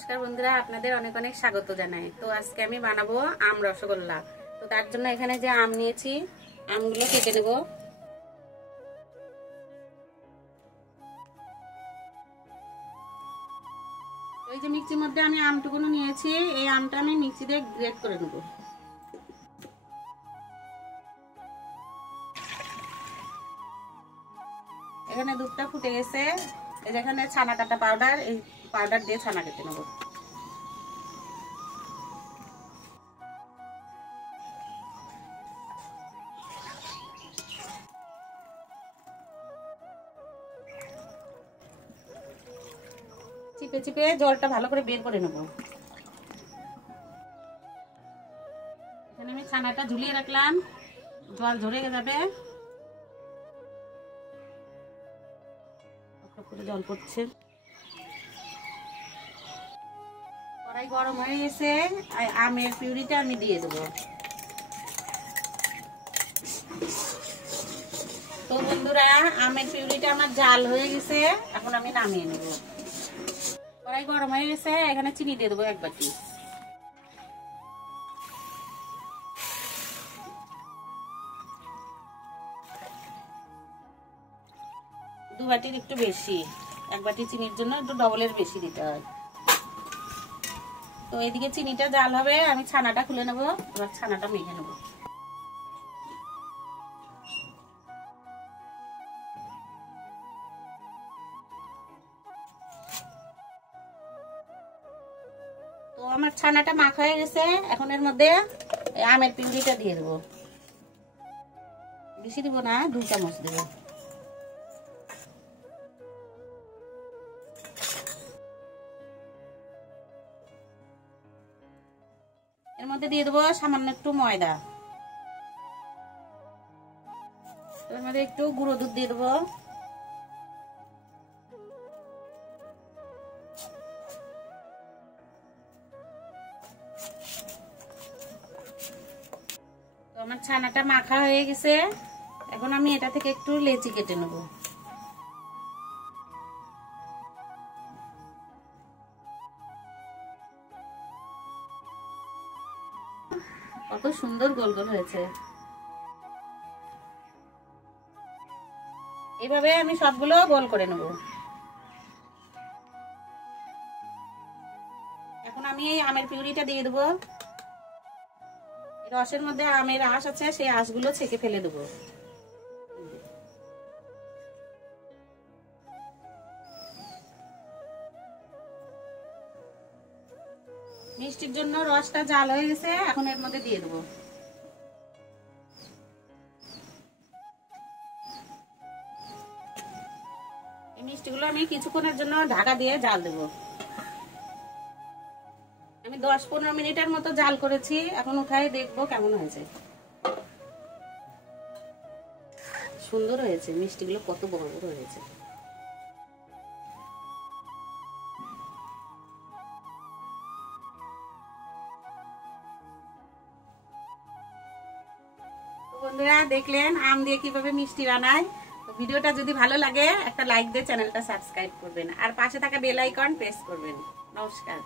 নমস্কার বন্ধুরা, আপনাদের অনেক অনেক স্বাগত জানাই। তো আজকে আমি বানাবো আম রসগোল্লা। তো তার জন্য এখানে যে আম নিয়েছি, আমগুলো কেটে নেব। এই যে মিক্সির মধ্যে আমি আমটুকুনো নিয়েছি, এই আমটা আমি মিক্সি দিয়ে গ্রেট করে নেব। এখানে দুধটা ফুটে গেছে, এই যেখানে ছানা কাটা পাউডার, এই পাউডার দিয়ে ছানা কেটে নেব। চিপে চিপে জলটা ভালো করে বের করে নেব। এখানে আমি ছানাটা ঝুলিয়ে রাখলাম, জল ঝরে যাবে। জল পড়ছে, কড়াই গরম হয়ে গেছে, আমের পিউরিটা আমি দিয়ে দেবো। তো বন্ধুরা, আমের পিউরিটা আমার জাল হয়ে গেছে, এখন আমি নামিয়ে নেব। কড়াই গরম হয়ে গেছে, এখানে চিনি দিয়ে দেবো 1 বাটি। দু বাটির একটু বেশি, 1 বাটি চিনির জন্য একটু ডবলের বেশি দিতে হয়। তো এদিকে চিনিটা জাল হবে, আমি ছানাটা খুলে নেবো, এবার ছানাটা মেখে নেবো। তো আমার ছানাটা মাখা হয়ে গেছে, এখন এর মধ্যে আমের পিউরিটা দিয়ে দেবো। বেশি দিব না, 2 চামচ দেবো। এর মধ্যে দিয়ে দেবো সামান্য একটু ময়দা, এর মধ্যে একটু গুঁড়ো দুধ দিয়ে দেবো। তো আমার ছানাটা মাখা হয়ে গেছে, এখন আমি এটা থেকে একটু লেচি কেটে নেব। কত সুন্দর গোল গোল হয়েছে। এইভাবে আমি সবগুলো গোল করে নেব। এখন আমি এই আমের পিউরিটা দিয়ে দেবো। রসের মধ্যে আমের আঁশ আছে, সেই আঁশগুলো ছেঁকে ফেলে দেবো। মিষ্টির জন্য রসটা জাল হয়ে গেছে, এখন এর মধ্যে দিয়ে দেবো। এই মিষ্টিগুলো আমি কিছুক্ষণের জন্য ঢাকা দিয়ে জাল দেবো। আমি 10-15 মিনিটের মতো জাল করেছি, এখন উঠাই দেখবো কেমন হয়েছে। সুন্দর হয়েছে, মিষ্টিগুলো কত বড় বড় হয়েছে। বন্ধুরা, দেখলেন আম দিয়ে কিভাবে মিষ্টি বানায়। তো ভিডিওটা যদি ভালো লাগে, একটা লাইক দিয়ে চ্যানেলটা সাবস্ক্রাইব করবেন, আর পাশে থাকা বেল আইকন প্রেস করবেন। নমস্কার।